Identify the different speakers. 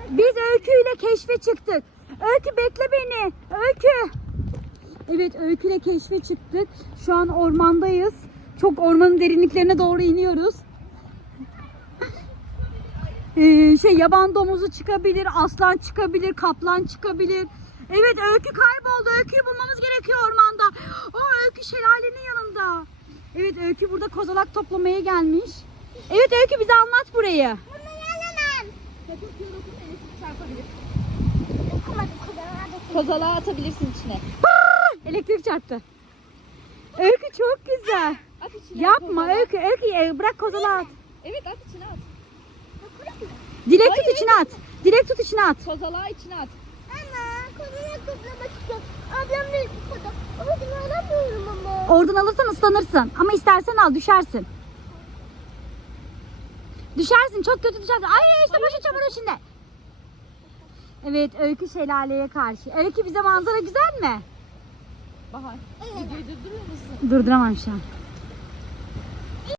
Speaker 1: Biz Öykü ile keşfe çıktık. Öykü bekle beni. Öykü. Evet, Öykü ile keşfe çıktık. Şu an ormandayız. Çok ormanın derinliklerine doğru iniyoruz. Yaban domuzu çıkabilir, aslan çıkabilir, kaplan çıkabilir. Evet, Öykü kayboldu. Öyküyü bulmamız gerekiyor ormanda. Öykü şelalenin yanında. Evet, Öykü burada kozalak toplamaya gelmiş. Evet Öykü, bize anlat burayı.
Speaker 2: Bunu yalamam.
Speaker 3: Kozalağı atabilirsin içine.
Speaker 1: Elektrik çarptı. Öykü çok güzel.
Speaker 3: At içine.
Speaker 1: Yapma
Speaker 3: kozalağı.
Speaker 1: Öykü bırak kozalağı at.
Speaker 3: Evet, at içine at.
Speaker 1: Direkt tut
Speaker 3: Hayır.
Speaker 1: içine at. Direkt tut içine at.
Speaker 3: Kozalağı içine at.
Speaker 2: Ama kolunu toplamak istiyorum. Ablam da yukarıda. Oradan alamıyorum ama.
Speaker 1: Oradan alırsan ıslanırsın. Ama istersen al, düşersin. Düşersin, çok kötü düşersin. Ay işte başı çamur içinde. Evet, Öykü şelaleye karşı. Öykü, bize manzara güzel mi?
Speaker 3: Bahar. Videoyu durduruyor musun?
Speaker 1: Durduramam şu an.